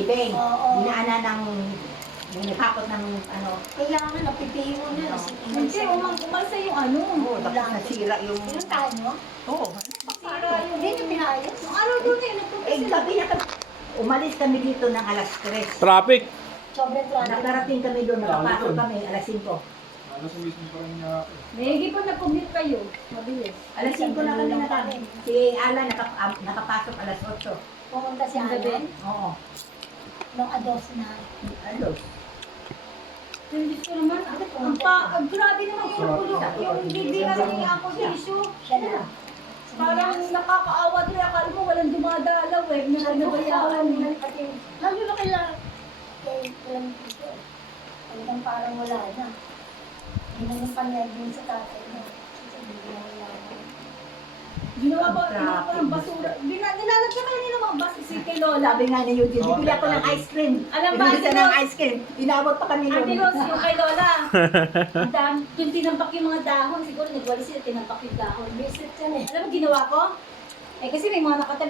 Bibeng. Oo. Dinaanan ng yung nakakot ng ano. Kaya nga, napipiho na. Hindi, umalsa yung ano. Oo, tapos nasira yung... Pinuntahan mo? Oo. Sira yung... Hindi niyo pinayos? Yung araw doon eh, Eh, nagpapasira. gabi na kami. Umalis kami dito ng alas 3. Traffic. Sobrang traffic. Nakarating kami doon, nakapasok kami alas 5. Alas mismo pa rin niya ako. Mayigi pa na-commute kayo. Mabilis. Alas 5 na kami nakarating. Si Alan nakapasok alas 8. Pumunta si Ang gabi? Alan. Oo. Nung ados na. Ano? Hindi ko naman, ang grabe naman yung bulok, yung hindi na lang yung tissue. Siya na. Parang nakakaawa din, akala mo walang dumadalaw eh, naganabayaan eh. Lalo na kay Kulang Piso. Talagang parang wala na. Ginanong pa niya din sa tatay mo. Sabi niya wala na. Ginawa ba ng basura? Nilalagyan ka nila mga bas si kay Lola. Sabi nga ni Eugene, bibili ako ng ice cream. Alam ba, Bibili siya ng ice cream. Inabot pa kami Ate doon. Rose, yung kay Lola. Yung tinampak yung mga dahon, siguro nagwali sila tinampak yung dahon. Visit yan eh. Alam mo ginawa ko? Eh kasi may mga nakatabi